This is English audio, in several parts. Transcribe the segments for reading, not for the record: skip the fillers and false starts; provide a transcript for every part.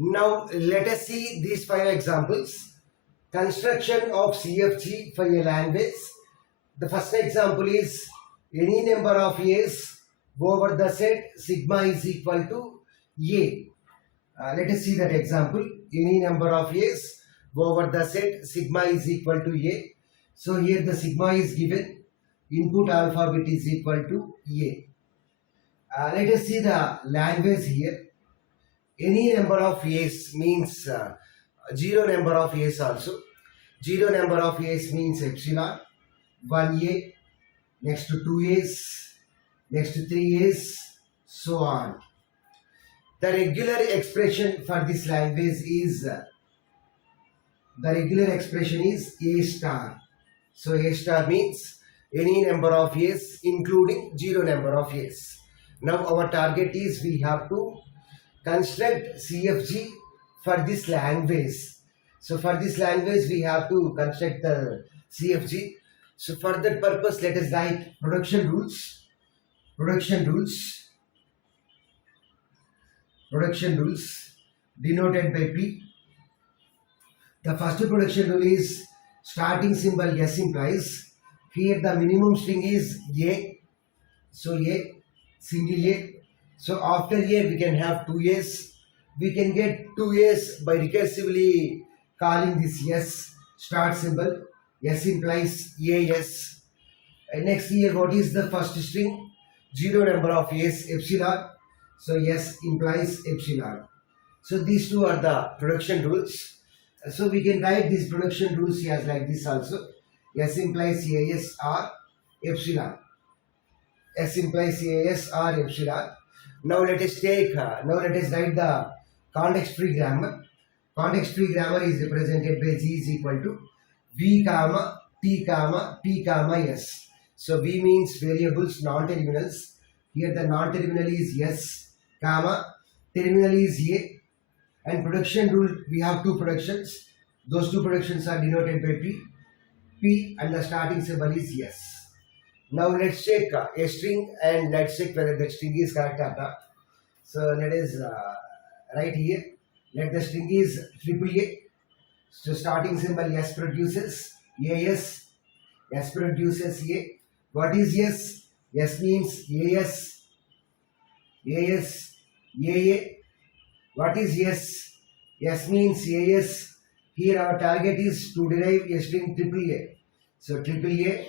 Now let us see these 5 examples. Construction of CFG for a language. The first example is any number of A's over the set sigma is equal to A. Let us see that example. Any number of A's over the set sigma is equal to A. So here the sigma is given. Input alphabet is equal to A. Let us see the language here. Any number of A's means 0 number of A's also. 0 number of A's means epsilon. 1A, next to 2A's, next to 3A's, so on. The regular expression for this language is A star. So A star means any number of A's including 0 number of A's. Now our target is we have to construct CFG for this language. So for this language we have to construct the CFG. So for that purpose let us write production rules denoted by P. The first production rule is starting symbol S implies. Here the minimum string is A. So A, single A. So after A we can have 2A's. We can get 2A's by recursively calling this S start symbol. S implies AS. And next here what is the first string? 0 number of A's, epsilon. So S implies epsilon. So these two are the production rules. So we can write these production rules as like this also. S implies AS or epsilon. S implies AS or epsilon. Now let us write the context-free grammar. Context-free grammar is represented by G is equal to V comma T comma P comma S. So V means variables, non-terminals. Here the non-terminal is S comma terminal is A. And production rule, we have two productions. Those two productions are denoted by P and the starting symbol is S. Now let's check a string and let's check whether the string is correct or not. So let us write here. Let the string is AAA. So starting symbol S produces AS. S produces A. What is S? S means AS. AS. AA. What is S? S means AS. Here our target is to derive a string AAA. So AAA.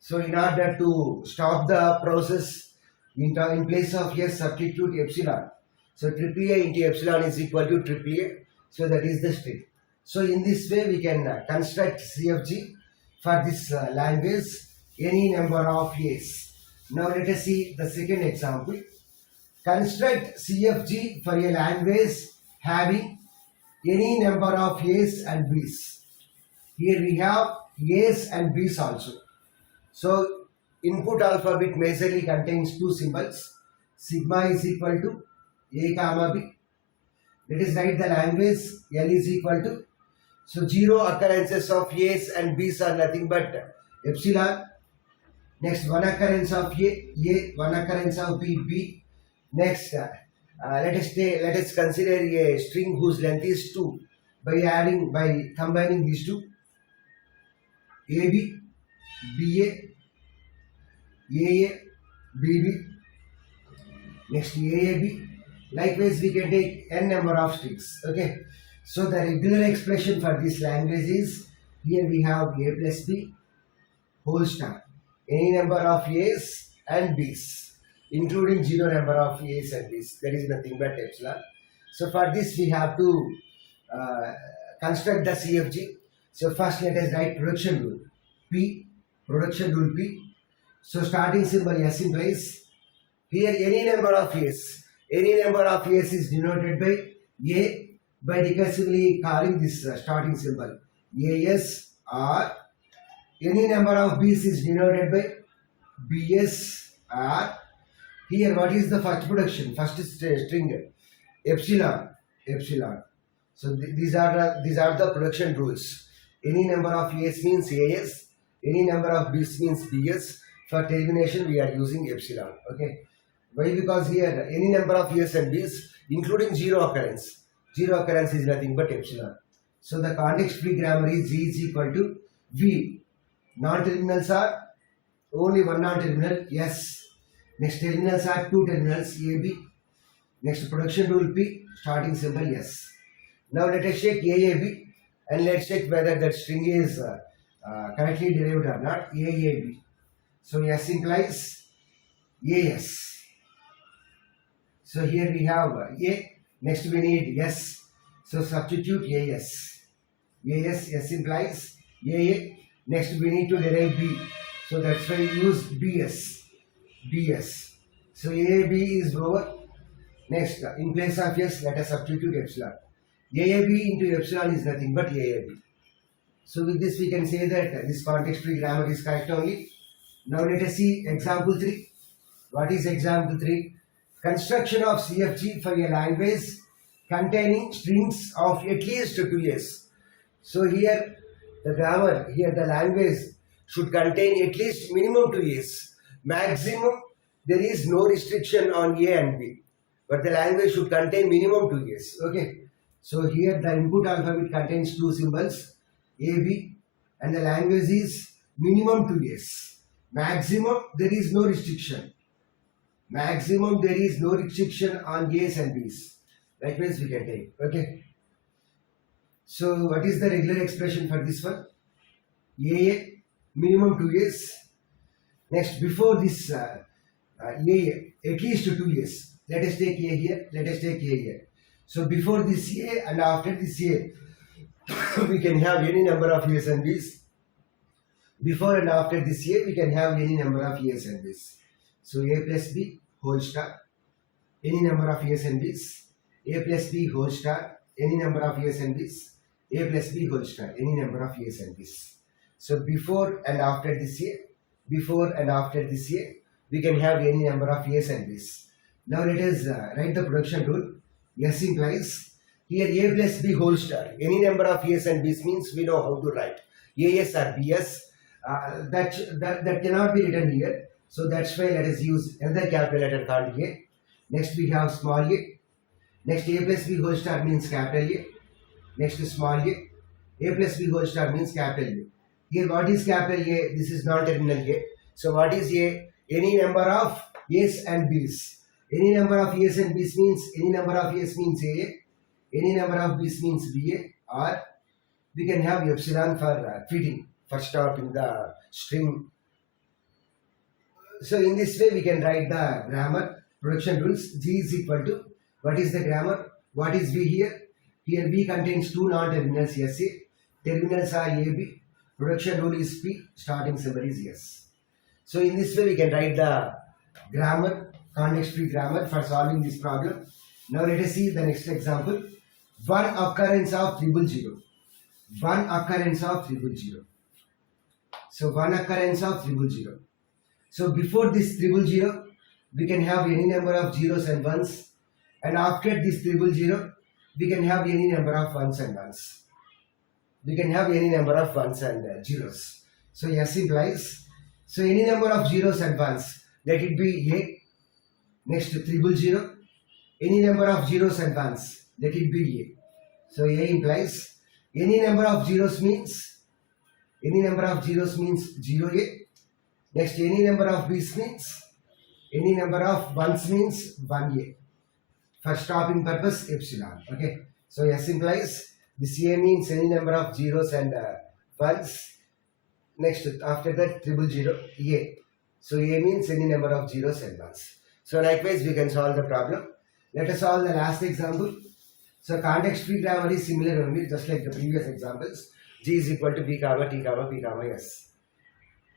So in order to stop the process, in place of S substitute epsilon. So AAA into epsilon is equal to AAA. So that is the string. So in this way we can construct CFG for this language any number of A's. Now let us see the second example. Construct CFG for a language having any number of A's and B's. Here we have A's and B's also. So input alphabet majorly contains two symbols. Sigma is equal to A comma B. Let us write the language L is equal to. So 0 occurrences of A's and B's are nothing but epsilon. Next 1 occurrence of A, 1 occurrence of B. Next let us consider a string whose length is 2 by combining these two. AB, BA, AA, BB. Next AAB. Likewise we can take n number of strings. Okay. So the regular expression for this language is, here we have A plus B whole star. Any number of A's and B's, including 0 number of A's and B's. That is nothing but epsilon. So for this we have to construct the CFG. So first let us write production rule P. Production rule P. So starting symbol S implies here any number of A's. Any number of A's is denoted by A by recursively calling this starting symbol AS, or any number of B's is denoted by BS, or here what is the first production? First string epsilon. So these are the production rules. Any number of A's means AS, any number of B's means BS. For termination we are using epsilon. Okay. Why? Because here any number of A's and B's including 0 occurrence. Zero occurrence is nothing but epsilon. So the context free grammar is G is equal to V. Non-terminals are only one non-terminal, S. Next terminals are two terminals, AB. Next production rule P, starting symbol S. Now let us check AAB and let's check whether that string is correctly derived or not. AAB. So S implies AS. So here we have A. Next we need S. So substitute AS. S implies AA. Next we need to derive B. So that's why we use BS. So AAB is over. Next, in place of S, let us substitute epsilon. AAB into epsilon is nothing but AAB. So with this we can say that this context free grammar is correct only. Now let us see example 3. What is example 3? Construction of CFG for a language containing strings of at least 2s. So here the grammar, here the language should contain at least minimum 2s. Maximum, there is no restriction on A and B. But the language should contain minimum 2s. Okay. So here the input alphabet contains two symbols, A, B, and the language is minimum 2s. Maximum, there is no restriction. Maximum, there is no restriction on A's and B's. Likewise, we can take. Okay. So, what is the regular expression for this one? A, minimum 2A's. Next, before this A, at least 2A's. Let us take A here. Let us take A here. So, before this A and after this A, we can have any number of A's and B's. Before and after this A, we can have any number of A's and B's. So, A plus B whole star, any number of A's and B's. A plus B whole star, any number of A's and B's. A plus B whole star, any number of A's and B's. So before and after this A, we can have any number of A's and B's. Now let us write the production rule. S implies here A plus B whole star, any number of A's and B's means we know how to write AS or BS. That cannot be written here. So that's why let us use another capital letter called A. Next we have small a. Next A plus B whole star means capital A. Next small a. A plus B whole star means capital A. Here what is capital A? This is non-terminal A. So what is A? Any number of A's and B's. Any number of A's and B's means any number of A's means A. Any number of B's means BA. Or we can have epsilon for fitting, for stopping the string. So in this way we can write the grammar production rules. G is equal to, what is the grammar? What is V here? Here V contains two non-terminals SA. Terminals are AB. Production rule is P. Starting symbol is S. So in this way we can write the grammar, context free grammar for solving this problem. Now let us see the next example. One occurrence of 000. One occurrence of 000. So one occurrence of 000. So before this 000, we can have any number of zeros and ones, and after this 000, we can have any number of ones and ones. We can have any number of ones and zeros. So S implies, so any number of zeros and ones, let it be A. Next 000, any number of zeros and ones, let it be A. So A implies, any number of zeros means 0A. Next, any number of B's means, any number of ones means 1A. For stopping purpose, epsilon. Okay. So S implies this A means any number of zeros and ones. Next, after that 000, A. So A means any number of zeros and ones. So likewise, we can solve the problem. Let us solve the last example. So context free grammar is similar only, just like the previous examples. G is equal to B comma T comma P comma S.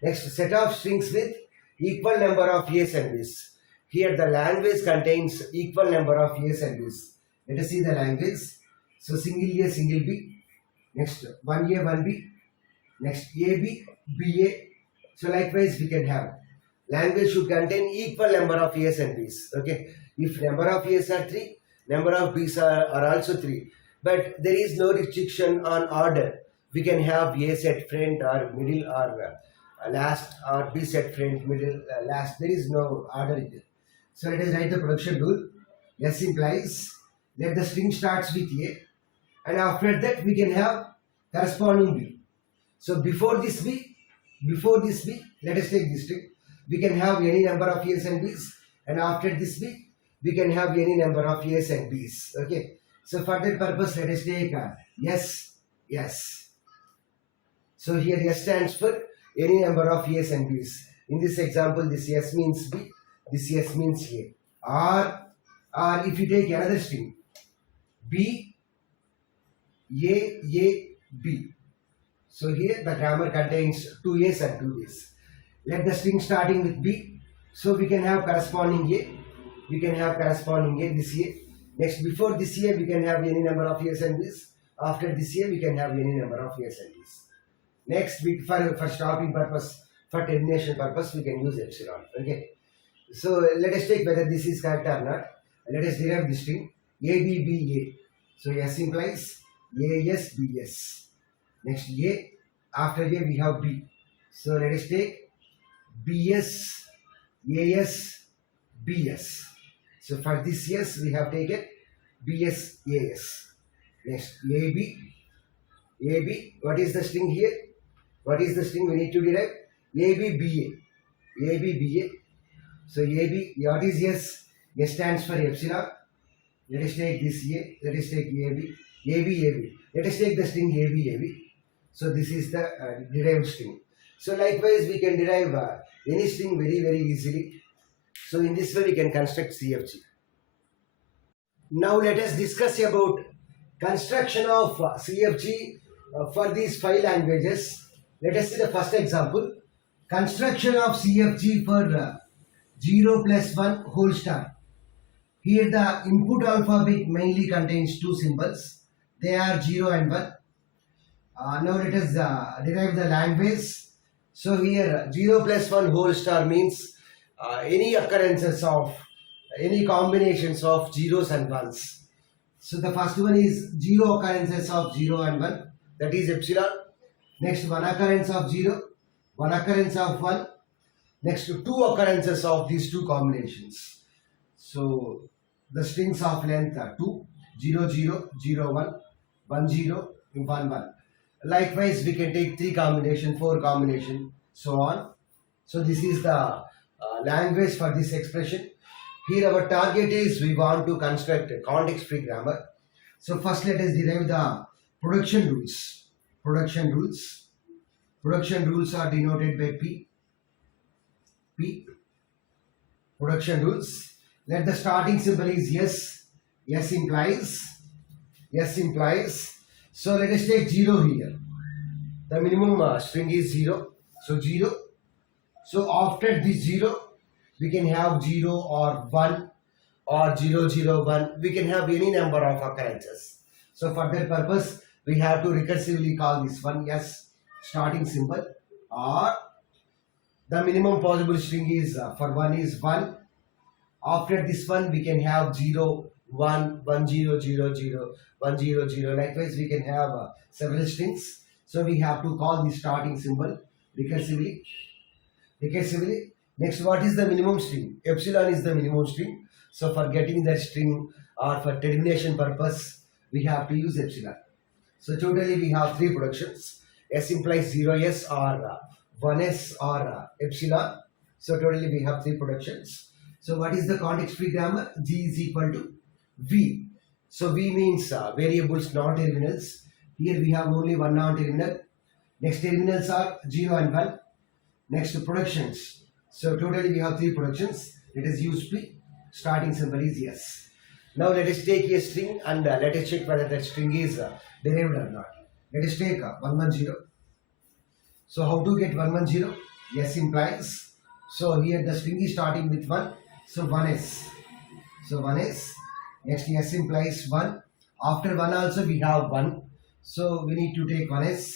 Next, set of strings with equal number of A's and B's. Here the language contains equal number of A's and B's. Let us see the language. So single A, single B. Next 1A, 1B. Next AB, BA. So likewise we can have language should contain equal number of A's and B's. Okay. If number of A's are 3, number of B's are also 3. But there is no restriction on order. We can have A set front or middle or last, or B set front, middle, last. There is no order in it. So let us write the production rule. S implies Let the string starts with A, and after that we can have corresponding B. So before this B, let us take this string. We can have any number of A's and B's, and after this B, we can have any number of A's and B's. Okay. So for that purpose, let us take S. So here S stands for any number of A's and B's. In this example, this S means B, this S means A. Or if you take another string, B, A, B. So here the grammar contains 2 A's and 2 B's. Let the string starting with B. So we can have corresponding A. We can have corresponding A, this A. Next, before this A, we can have any number of A's and B's. After this A, we can have any number of A's and B's. Next, for stopping purpose, for termination purpose, we can use epsilon. Okay. So let us take whether this is correct or not. Let us derive the string ABBA. So S implies AS, BS. Next A, after A we have B. So let us take BS, AS, BS. So for this S we have taken BS, AS. Next AB, what is the string here? What is the string we need to derive? ABBA. So AB, what is S? S stands for epsilon. Let us take this A, let us take AB. Let us take the string AB. So this is the derived string. So likewise we can derive any string very easily. So in this way we can construct CFG. Now let us discuss about construction of CFG for these 5 languages. Let us see the first example. Construction of CFG for 0 plus 1 whole star. Here the input alphabet mainly contains 2 symbols. They are 0 and 1. Now let us derive the language. So here 0 plus 1 whole star means any occurrences of any combinations of zeros and ones. So the first one is 0 occurrences of 0 and 1, that is epsilon. Next 1 occurrence of 0, 1 occurrence of 1. Next 2 occurrences of these 2 combinations. So the strings of length are 2, 0, 0, 0, 1, 1, 0, 1, 1. Likewise we can take 3 combination, 4 combination, so on. So this is the language for this expression. Here our target is we want to construct a context-free grammar. So first let us derive the production rules. Production rules are denoted by P. Production rules. Let the starting symbol is S. S implies. So let us take 0 here. The minimum string is 0. So 0. So after this 0, we can have 0 or 1 or 0, 0, 1. We can have any number of occurrences. So for that purpose, we have to recursively call this one as starting symbol, or the minimum possible string is for 1 is 1. After this one, we can have 0, 1, 1, 0, 0, 0, 1, 0, 0. Likewise, we can have several strings. So we have to call the starting symbol recursively. Next, what is the minimum string? Epsilon is the minimum string. So for getting that string or for termination purpose, we have to use epsilon. So totally we have 3 productions. S implies 0s or 1s or epsilon. So totally we have 3 productions. So what is the context-free grammar? G is equal to V. So V means variables, non-terminals. Here we have only one non-terminal. Next terminals are 0 and 1. Next productions. So totally we have 3 productions. Let us use P. Starting symbol is S. Now let us take a string and let us check whether that string is derived or not. Let us take 110. So how to get 110? S implies. So here the string is starting with 1. So 1s. So 1s. Next S implies 1. After 1 also we have 1. So we need to take 1s.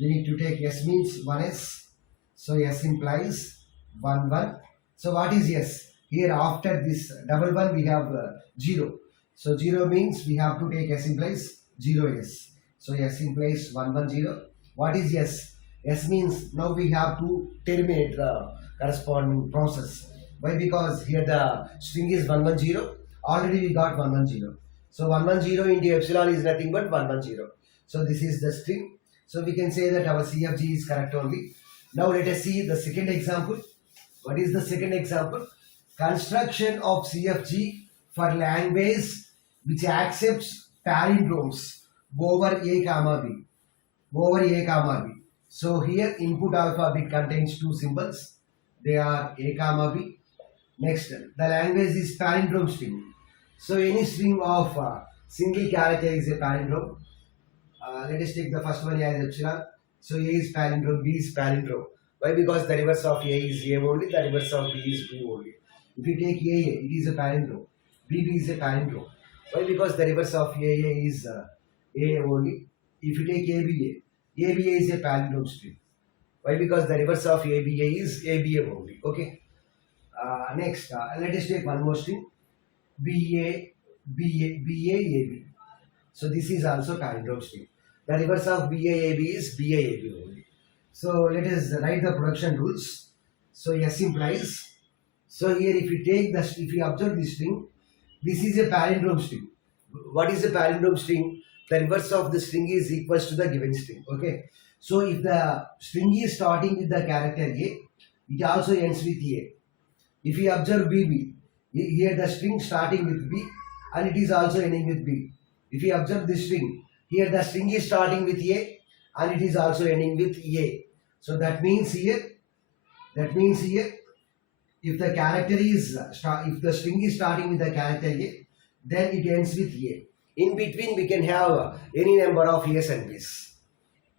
We need to take S means 1s. So S implies 1, 1. So what is S? Here after this double 1 we have 0. So 0 means we have to take S implies 0s. So S implies 1, 1, 0. What is S? S means now we have to terminate the corresponding process. Why? Because here the string is 110. Already we got 110. So 110 into epsilon is nothing but 110. So this is the string. So we can say that our CFG is correct only. Now let us see the second example. What is the second example? Construction of CFG for language which accepts palindromes over A comma B. Over A comma B. So here input alphabet contains two symbols. They are A comma B. Next, the language is palindrome string. So any string of single character is a palindrome. Let us take the first one as epsilon. So A is palindrome, B is palindrome. Why? Because the reverse of A is A only, the reverse of B is B only. If you take AA, it is a palindrome. BB is a palindrome. Why? Because the reverse of AA is A only. If you take ABA, ABA is a palindrome string. Why? Because the reverse of ABA is ABA only. Okay. Next, let us take one more string. BA, AB. So this is also palindrome string. The reverse of BAAB is BAAB only. So let us write the production rules. So S implies. So here if you observe this string, this is a palindrome string. What is a palindrome string? The reverse of the string is equals to the given string. Okay. So if the string is starting with the character A, it also ends with A. If you observe BB, here the string starting with B and it is also ending with B. If you observe this string, here the string is starting with A and it is also ending with A. So that means here, if the character is, if the string is starting with the character A, then it ends with A. In between we can have any number of A's and B's.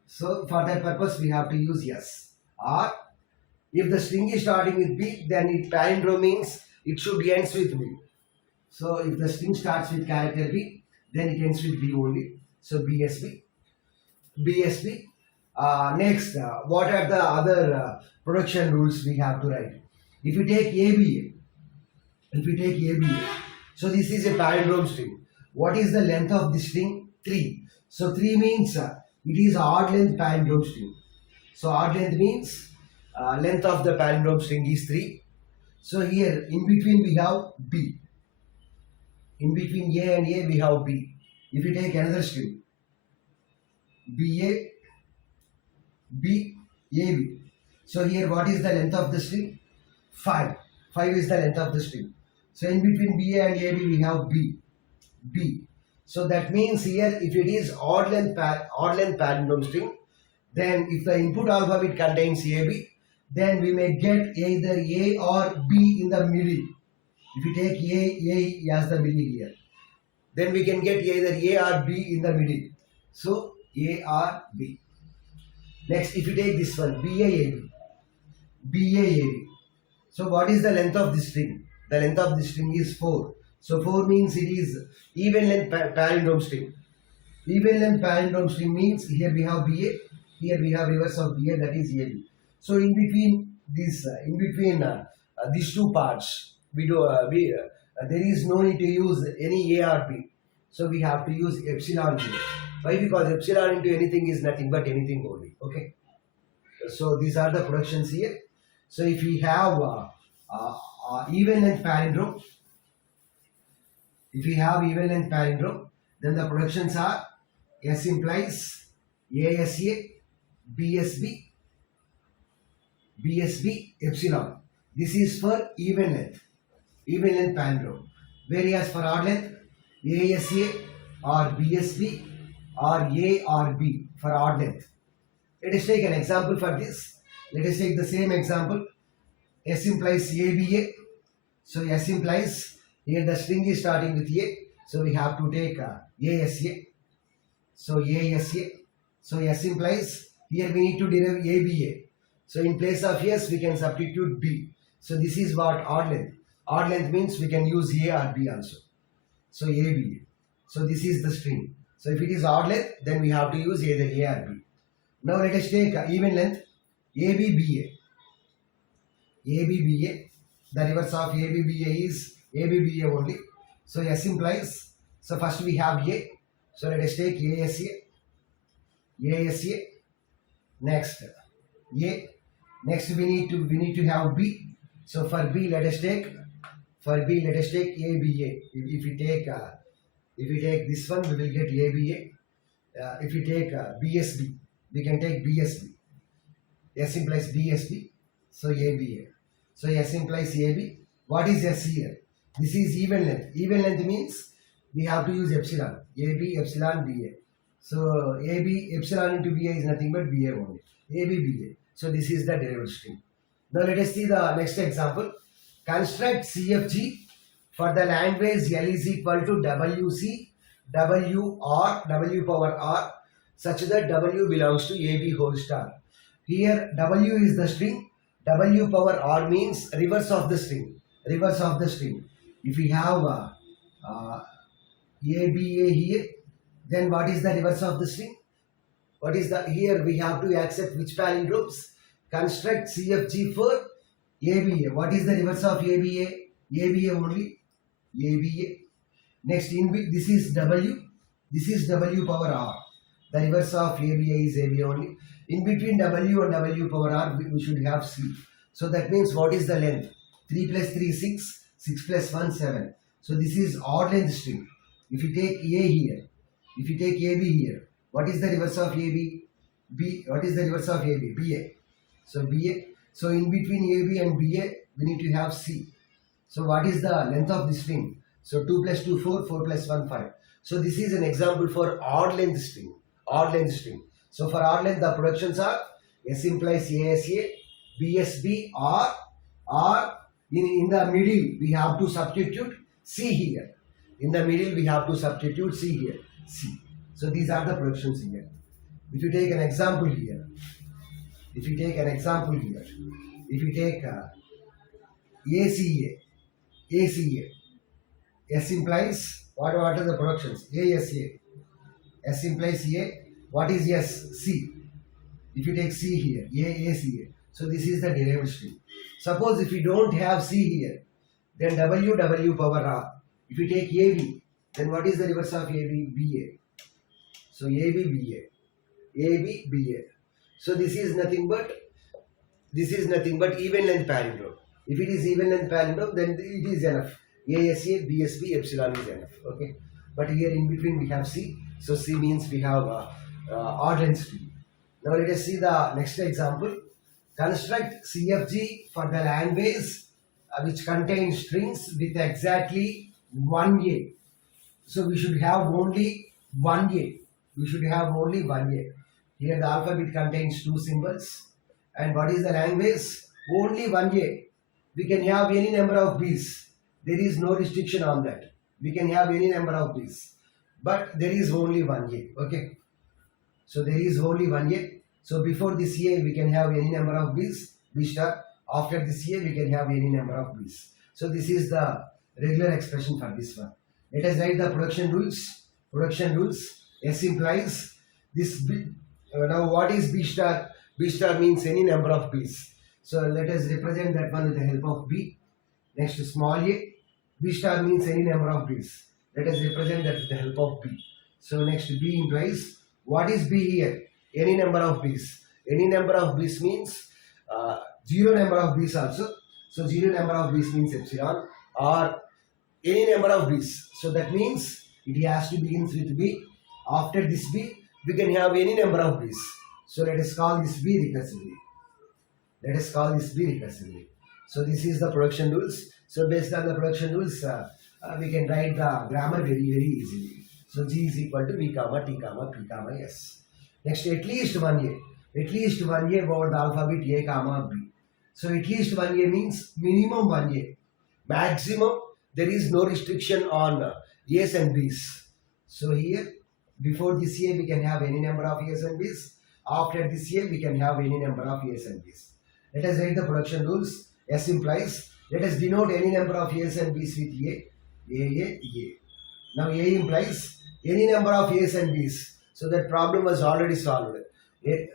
So for that purpose we have to use S. Or if the string is starting with B, then it palindrome means it should ends with B. So if the string starts with character B, then it ends with B only. So BSB. Next, what are the other production rules we have to write? If you take ABA, so this is a palindrome string. What is the length of this string? 3. So 3 means it is odd length palindrome string. So odd length means length of the palindrome string is 3. So here in between we have B. In between A and A we have B. If you take another string, BA, AB. So here what is the length of the string? 5. 5 is the length of the string. So in between BA and AB we have B. So that means here if it is odd length palindrome string, then if the input alphabet contains AB, then we may get either A or B in the middle. If you take A as the middle here, then we can get either A or B in the middle. So A or B. Next, if you take this one, BAAB. So what is the length of this string? The length of this string is 4. So 4 means it is even length palindrome string. Even length palindrome string means here we have BA, here we have reverse of BA, that is AB. So in between these two parts, there is no need to use any A or B. So we have to use epsilon here. Why? Because epsilon into anything is nothing but anything only. Okay. So these are the productions here. So if we have even length palindrome, then the productions are S implies ASA, BSB, epsilon. This is for even length palindrome. Whereas for odd length, ASA or BSB or A or B for odd length. Let us take an example for this. Let us take the same example. S implies ABA. So S implies here the string is starting with A. So we have to take ASA. So ASA. So S implies here we need to derive ABA. So in place of S we can substitute B. So this is what odd length. Odd length means we can use A or B also. So ABA. So this is the string. So if it is odd length, then we have to use either A or B. Now let us take even length ABBA. The reverse of ABBA is ABBA only. So S implies. So first we have A. So let us take ASA. Next A. Next we need to have B. So for B let us take ABA. If we take If we take this one, we will get ABA. If we take BSB, we can take BSB. S implies BSB, so ABA. So S implies AB. What is S here? This is even length. Even length means we have to use epsilon. AB, epsilon, BA. So AB, epsilon into BA is nothing but BA only. AB, BA. So this is the derived string. Now let us see the next example. Construct CFG for the language L is equal to WC, WR, W power R, such that W belongs to AB whole star. Here W is the string, W power R means reverse of the string. Reverse of the string. If we have ABA here, then what is the reverse of the string? What is the, here we have to accept which palindromes? Construct CFG for ABA. What is the reverse of ABA? ABA only. ABA. Next, this is W. This is W power R. The reverse of ABA is ABA only. In between W and W power R, we should have C. So that means what is the length? 3 plus 3, 6. 6 plus 1, 7. So this is odd length string. If you take A here, if you take AB here, what is the reverse of AB? B. What is the reverse of AB? BA. So BA. So in between AB and BA, we need to have C. So what is the length of this string? So 2 plus 2, 4, 4 plus 1, 5. So this is an example for odd length string. Odd length string. So for odd length, the productions are S implies ASA, BSB, or in the middle, we have to substitute C here. In the middle, we have to substitute C here. C. So these are the productions here. If you take an example here, if you take ACA, S implies, what are the productions? ASA. S implies A. What is S? C. If you take C here, ACA. So this is the derived string. Suppose if you don't have C here, then W power R. If you take AB, then what is the reverse of AB? BA. So AB, BA. So this is nothing but even length palindrome. If it is even length palindrome, then it is enough. ASA, BSB, epsilon is enough. Okay. But here in between we have C. So C means we have odd length string. Now let us see the next example. Construct CFG for the language which contains strings with exactly 1A. So we should have only 1A. Here the alphabet contains 2 symbols. And what is the language? Only 1A. We can have any number of B's. There is no restriction on that. We can have any number of B's. But there is only 1A. Okay. So there is only 1A. So before this A, we can have any number of B's, B star. After this A, we can have any number of B's. So this is the regular expression for this one. Let us write the production rules. S implies this B. Now what is B star? B star means any number of B's. So let us represent that one with the help of B. Next small a. B star means any number of B's. Let us represent that with the help of B. So next B implies, what is B here? Any number of B's. Any number of B's means 0 number of B's also. So 0 number of B's means epsilon, or any number of B's. So that means it has to begin with B. After this B, we can have any number of B's. So let us call this B recursively. So this is the production rules. So based on the production rules, we can write the grammar very easily. So G is equal to V comma T comma P comma S. Next, at least 1A. At least 1A over the alphabet A comma B. So at least 1A means minimum 1A. Maximum, there is no restriction on A's and B's. So here, before this A, we can have any number of A's and B's. After this A, we can have any number of A's and B's. Let us write the production rules. S implies, let us denote any number of A's and B's with A. Now A implies any number of A's and B's. So that problem was already solved. It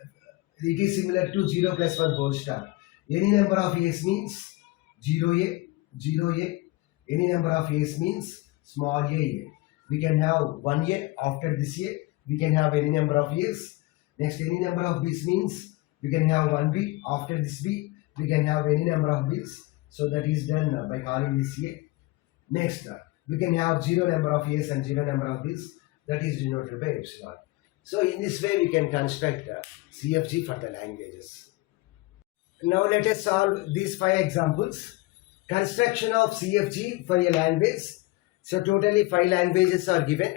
is similar to 0 plus 1 whole star. Any number of A's means 0A. Any number of A's means small a. We can have 1A. After this A, we can have any number of A's. Next, any number of B's means we can have 1B. After this B, we can have any number of B's. So that is done by calling this A. Next, we can have zero number of A's and zero number of B's, that is denoted by epsilon. So in this way we can construct CFG for the languages. Now let us solve these 5 examples. Construction of CFG for a language. So totally 5 languages are given.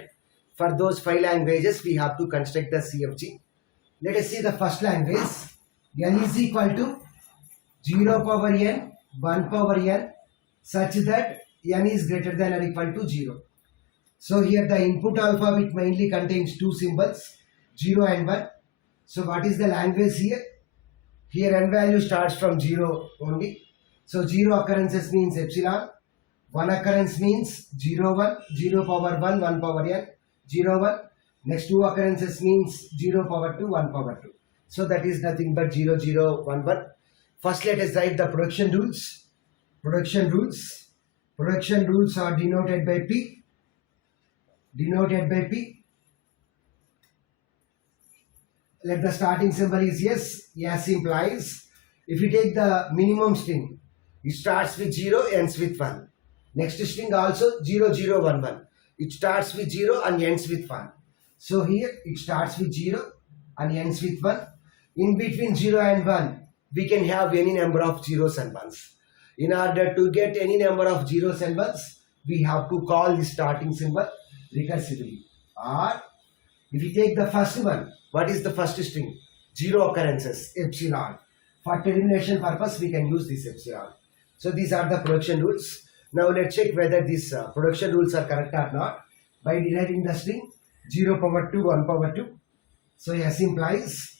For those 5 languages we have to construct the CFG. Let us see the first language. N is equal to 0 power n, 1 power n, such that n is greater than or equal to 0. So here the input alphabet mainly contains 2 symbols, 0 and 1. So what is the language here? Here n value starts from 0 only. So 0 occurrences means epsilon, 1 occurrence means 0 1, 0 power 1, 1 power n, 0 1. Next 2 occurrences means 0 power 2, 1 power 2. So that is nothing but 0 0 1 1. First let us write the production rules. Production rules are denoted by P. Let the starting symbol is S. S implies if you take the minimum string, it starts with 0, ends with 1. Next string also 0 0 1 1. It starts with 0 and ends with 1. So here it starts with 0 and ends with 1. In between 0 and 1, we can have any number of zeros and ones. In order to get any number of zeros and ones, we have to call the starting symbol recursively. Or if you take the first one, what is the first string? 0 occurrences, epsilon. For termination purpose, we can use this epsilon. So these are the production rules. Now let's check whether these production rules are correct or not by deriving the string 0 power 2, 1 power 2. So S implies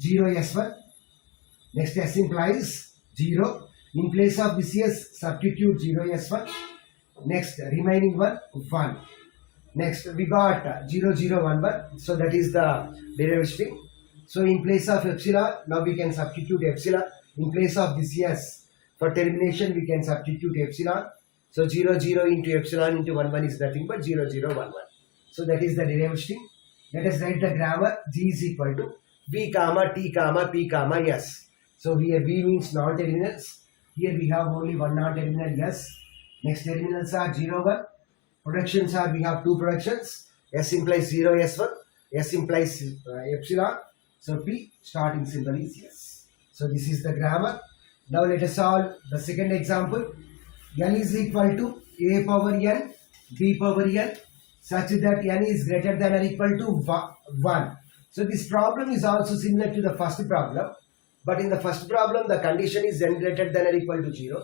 0 S1. Next S implies 0. In place of this S, substitute 0 S1. Next remaining one, 1. Next we got 0 0 1 1. So that is the derived string. So in place of epsilon, now we can substitute epsilon. In place of this S, for termination we can substitute epsilon. So 0 0 into epsilon into 1 1 is nothing but 0 0 1 1. So that is the derived string. Let us write the grammar. G is equal to V comma T comma P comma S. So here V means non-terminals. Here we have only one non-terminal S. Next terminals are 0 1. Productions are, we have 2 productions. S implies 0 S1. S implies epsilon. So P starting symbol is S. So this is the grammar. Now let us solve the second example. N is equal to A power N, B power N, such that N is greater than or equal to 1. So this problem is also similar to the first problem. But in the first problem, the condition is N greater than or equal to 0.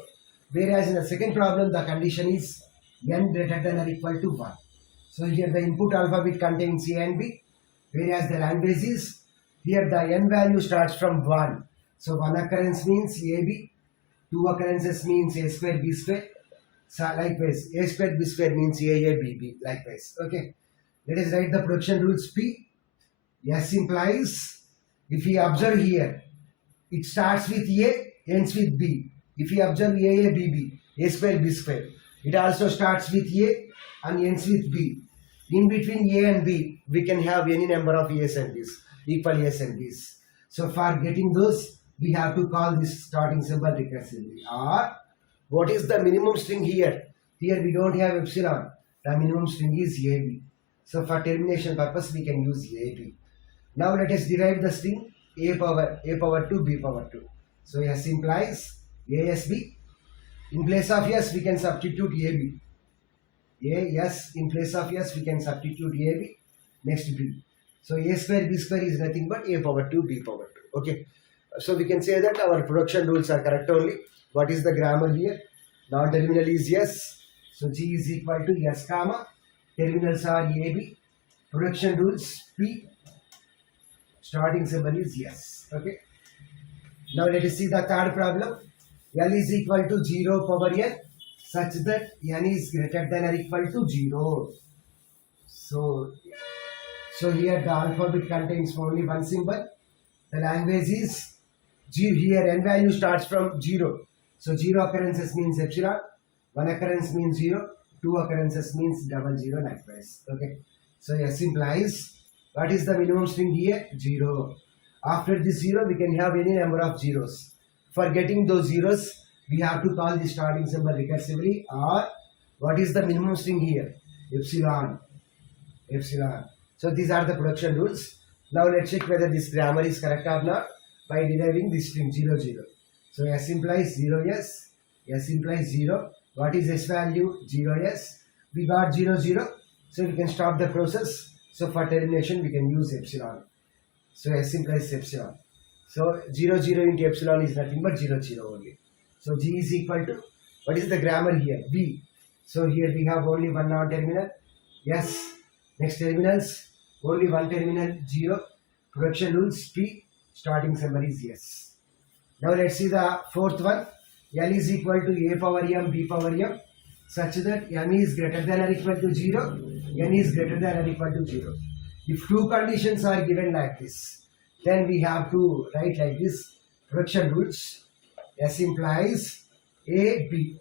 Whereas in the second problem, the condition is N greater than or equal to 1. So here the input alphabet contains A and B. Whereas the language is, here the N value starts from 1. So 1 occurrence means AB. 2 occurrences means A square B square. So likewise, A square B square means AA BB. Likewise. Okay. Let us write the production rules P. S implies, if we observe here, it starts with A, ends with B. If we observe AA BB, A square B square, it also starts with A and ends with B. In between A and B, we can have any number of A's and B's, equal A's and B's. So for getting those, we have to call this starting symbol recursively. Or what is the minimum string here? Here we don't have epsilon. The minimum string is AB. So for termination purpose, we can use AB. Now let us derive the string A power 2, B power 2. So S implies ASB. In place of S, we can substitute AB. AS, in place of S, we can substitute AB. Next B. So A square B square is nothing but A power 2, B power 2. Okay. So we can say that our production rules are correct only. What is the grammar here? Non-terminal is S. So G is equal to S comma. Terminals are AB. Production rules P. Starting symbol is S. Okay. Now let us see the third problem. L is equal to 0 power N such that N is greater than or equal to 0. So here the alphabet contains only one symbol. The language is here N value starts from 0. So 0 occurrences means epsilon. 1 occurrence means 0. 2 occurrences means 00 likewise. Okay. So S implies, what is the minimum string here? 0. After this 0, we can have any number of zeros. For getting those zeros, we have to call the starting symbol recursively. Or What is the minimum string here? Epsilon. Epsilon. So these are the production rules. Now let's check whether this grammar is correct or not by deriving this string 0, 0. So S implies 0, yes. S implies 0. What is S value? 0, yes. We got 0, 0. So we can stop the process. So for termination we can use epsilon. So S implies epsilon. So 0, 0 into epsilon is nothing but 0, 0 only. So G is equal to, what is the grammar here? B. So here we have only one non-terminal. Yes. Next terminals, only one terminal, 0. Production rules, P. Starting symbol is yes. Now let's see the fourth one. L is equal to A power M, B power M, such that M is greater than or equal to 0, N is greater than or equal to 0. If two conditions are given like this, then we have to write like this. Production rules, S implies A, B.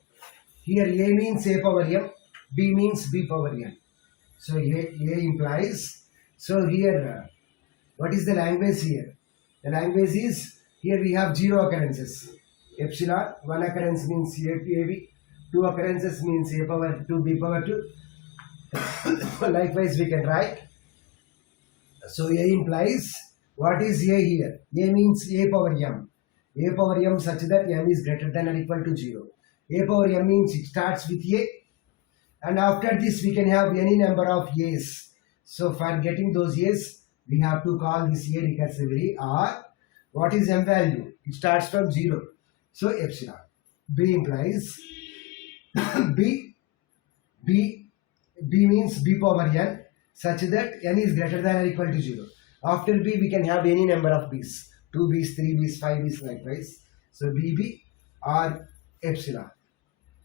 Here A means A power M, B means B power M. So A implies, so here what is the language here? The language is, here we have 0 occurrences. Epsilon, 1 occurrence means AB, 2 occurrences means A power 2, B power 2. Likewise we can write. So A implies, what is A here? A means A power M. A power M such that M is greater than or equal to 0. A power M means it starts with A. And after this we can have any number of A's. So for getting those A's, we have to call this A recursively, or what is M value? It starts from 0. So epsilon. B implies B means B power N such that N is greater than or equal to 0. After B we can have any number of B's. 2 B's, 3 B's, 5 B's likewise. So BB or epsilon.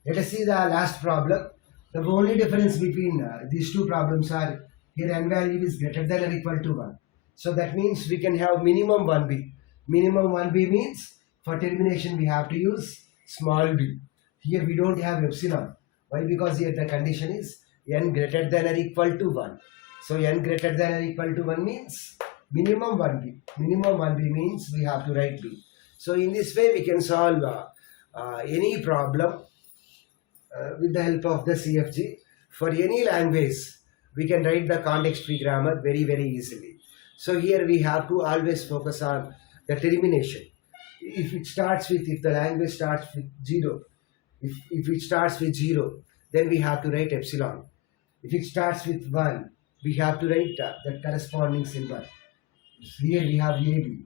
Let us see the last problem. The only difference between these two problems are here N value is greater than or equal to 1. So that means we can have minimum 1B. Minimum 1B means for termination we have to use small b. Here we don't have epsilon. Why? Because here the condition is N greater than or equal to 1. So N greater than or equal to 1 means minimum 1B. Minimum 1B means we have to write B. So in this way we can solve any problem with the help of the CFG. For any language, we can write the context-free grammar very, very easily. So here we have to always focus on the termination. If the language starts with 0, if it starts with 0, then we have to write epsilon. If it starts with 1, we have to write the corresponding symbol. Here we have AB.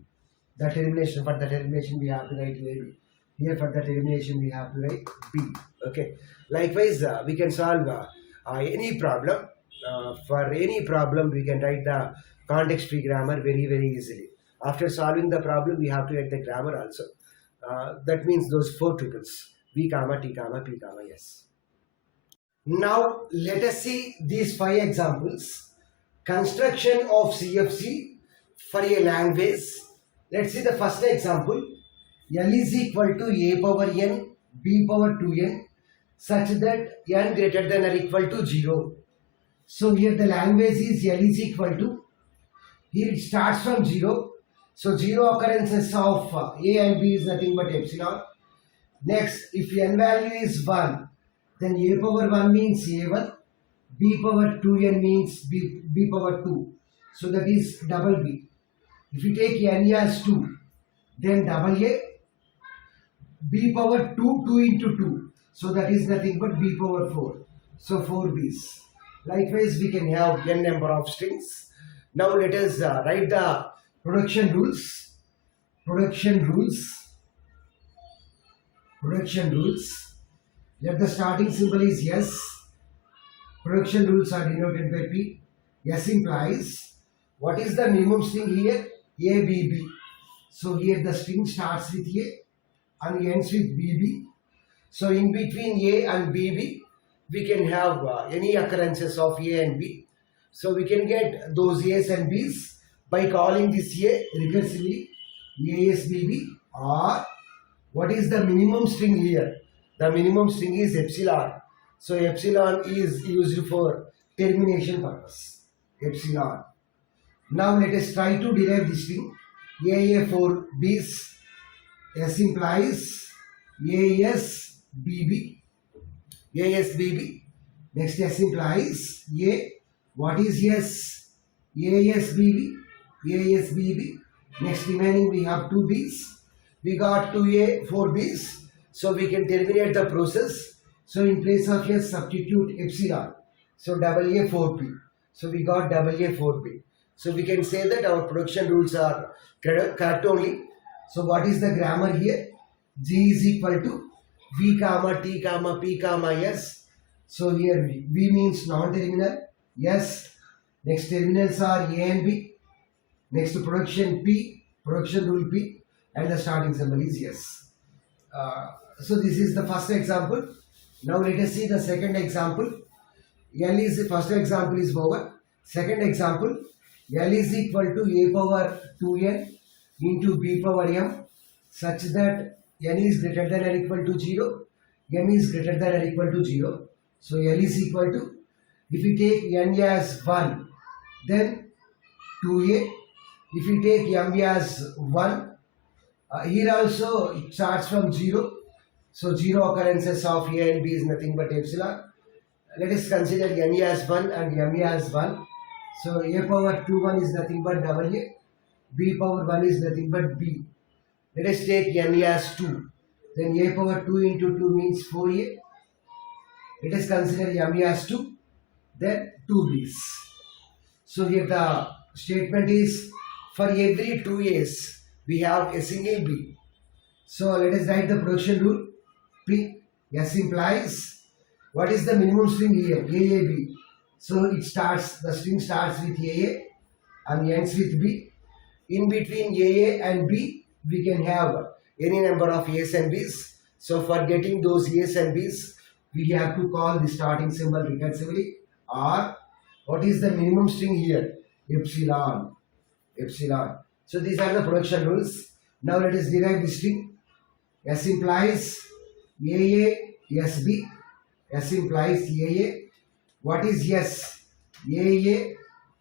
For the termination we have to write AB. Here for the termination we have to write B. Okay. Likewise, we can solve any problem. For any problem, we can write the context-free grammar very, very easily. After solving the problem, we have to write the grammar also. That means those 4 tuples, B, comma, T, comma, P, comma, S. Now, let us see these 5 examples. Construction of CFG for a language. Let's see the first example. L is equal to A power N, B power 2N, such that N greater than or equal to 0. So here the language is L is equal to, here it starts from 0. So 0 occurrences of A and B is nothing but epsilon. Next, if N value is 1, then A power 1 means A1, B power 2N means B power 2. So that is double B. If you take N as 2, then double A, B power 2, 2 into 2. So that is nothing but B power 4. So 4 B's. Likewise, we can have n number of strings. Now let us write the production rules. Production rules. Let the starting symbol is S. Production rules are denoted by P. S implies, what is the minimum string here? A, B, B. So here the string starts with A and ends with BB. So in between A and BB, we can have any occurrences of A and B. So we can get those A's and B's by calling this A recursively ASBB, or what is the minimum string here? The minimum string is epsilon. So epsilon is used for termination purpose. Epsilon. Now let us try to derive this string. AA for B's. S implies ASBB. ASBB. Next S implies A. What is S? ASBB. ASBB. Next remaining we have 2 B's. We got 2A, 4 B's. So we can terminate the process. So in place of S, substitute epsilon. So double A 4B. So we got double A 4B. So we can say that our production rules are correct only. So what is the grammar here? G is equal to V comma T comma P comma S. So here V means non-terminal. Yes. Next terminals are A and B. Next production P, production rule P, and the starting symbol is yes. So this is the first example. Now let us see the second example. L is the first example is over. Second example, L is equal to A power 2n into B power m such that n is greater than or equal to 0, m is greater than or equal to 0. So L is equal to, if we take n as 1, then 2a. If we take m as 1, here also it starts from 0. So 0 occurrences of A and B is nothing but epsilon. Let us consider n as 1 and m as 1. So A power 2 1 is nothing but double A. B power 1 is nothing but B. Let us take n as 2. Then A power 2 into 2 means 4A. Let us consider m as 2. Then 2 B's. So here the statement is for every 2 A's we have a single B. So let us write the production rule. P. S implies, what is the minimum string here? AAB. So it starts, the string starts with AA and ends with B. In between AA and B, we can have any number of A's and B's. So for getting those A's and B's, we have to call the starting symbol recursively. Or what is the minimum string here? Epsilon. Epsilon. So these are the production rules. Now let us derive the string. S implies AA, SB. S implies AA. What is S? AA,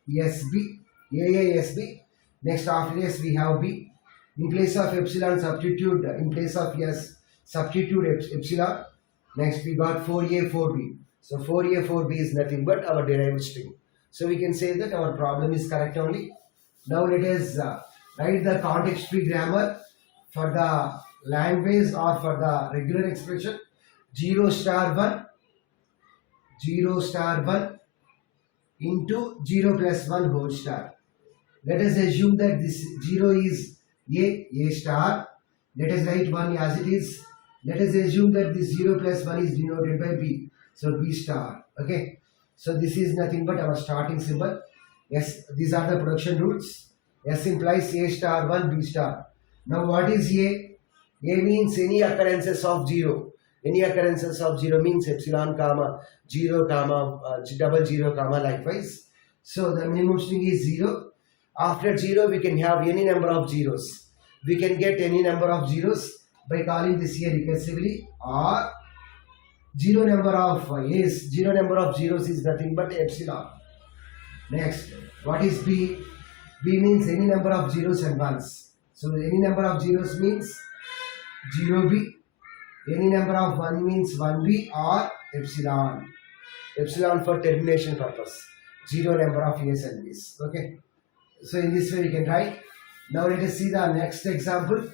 SB. AA, SB. Next after S we have B. In place of epsilon substitute, in place of S substitute epsilon. Next we got 4A, 4B. So 4A, 4B is nothing but our derived string. So we can say that our problem is correct only. Now let us write the context-free grammar for the language or for the regular expression. 0 star 1, 0 star 1 into 0 plus 1 whole star. Let us assume that this 0 is A star. Let us write 1 as it is. Let us assume that this 0 plus 1 is denoted by B. So B star. Okay. So this is nothing but our starting symbol. Yes, these are the production rules. S implies A star 1, B star. Now what is A? A means any occurrences of 0. Any occurrences of 0 means epsilon comma 0 comma double 0 comma likewise. So the minimum string is 0. After 0 we can have any number of zeros. We can get any number of zeros by calling this here recursively, or 0 number of A's, 0 number of zeros is nothing but epsilon. Next, what is B? B means any number of zeros and ones. So any number of zeros means 0B. Any number of 1 means 1B or epsilon. Epsilon for termination purpose. 0 number of A's and B's. Okay. So in this way we can write. Now let us see the next example.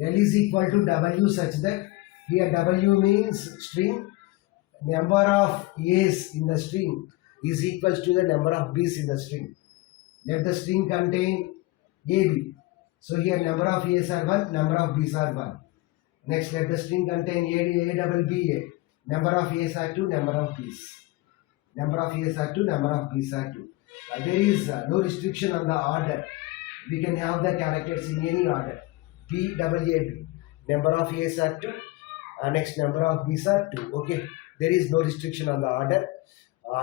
L is equal to W such that here W means string. Number of A's in the string is equal to the number of B's in the string. Let the string contain AB. So here number of A's are 1, number of B's are 1. Next, let the string contain A double B A. Number of A's are 2, number of B's. Number of A's are 2, number of B's are 2. There is no restriction on the order. We can have the characters in any order. B double A B. Number of A's are 2. Next, number of B's are 2. Okay. There is no restriction on the order.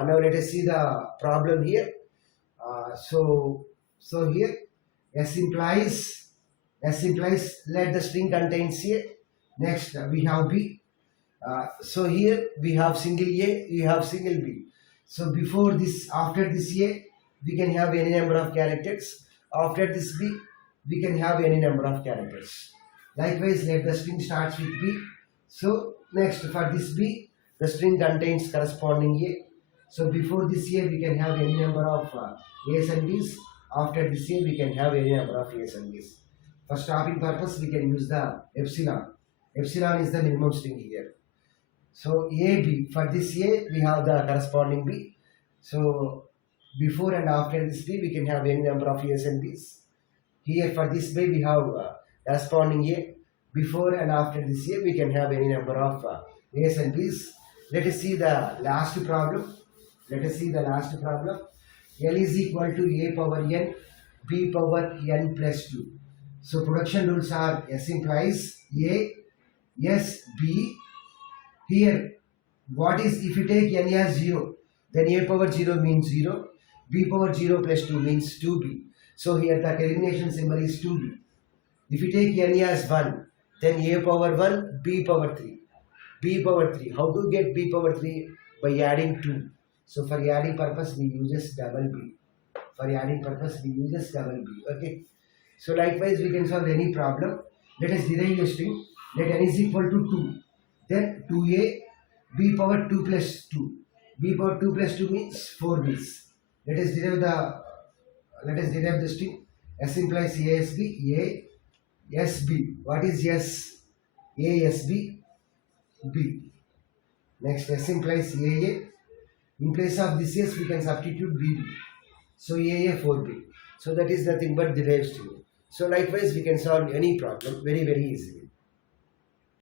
Now let us see the problem here. So here S implies let the string contains A. Next we have B. So here we have single A, we have single B. So before this, after this A, we can have any number of characters. After this B, we can have any number of characters. Likewise, let the string starts with B. So next for this B, the string contains corresponding A. So before this A we can have any number of A's and B's. After this A we can have any number of A's and B's. For stopping purpose we can use the epsilon. Epsilon is the minimum string here. So A, B, for this A we have the corresponding B. So before and after this B we can have any number of A's and B's. Here for this B we have corresponding A. Before and after this A we can have any number of A's and B's. Let us see the last problem. Let us see the last problem. L is equal to A power n, B power n plus 2. So production rules are S implies A, S, B. Here, what is, if you take n as 0, then A power 0 means 0, B power 0 plus 2 means 2B. So here the elimination symbol is 2B. If you take n as 1, then A power 1, B power 3. B power 3. How to get B power 3? By adding 2. So for adding purpose we uses double B. For adding purpose we uses double B. Okay. So likewise we can solve any problem. Let us derive a string. Let n is equal to 2. Then 2a b power 2 plus 2. B power 2 plus 2 means 4 b's. Let us derive the string. S implies ASB. A S B. What is S? A S B B. Next S implies AA. In place of this S we can substitute BB. So AA 4B. So that is nothing but derived string. So likewise we can solve any problem very easily.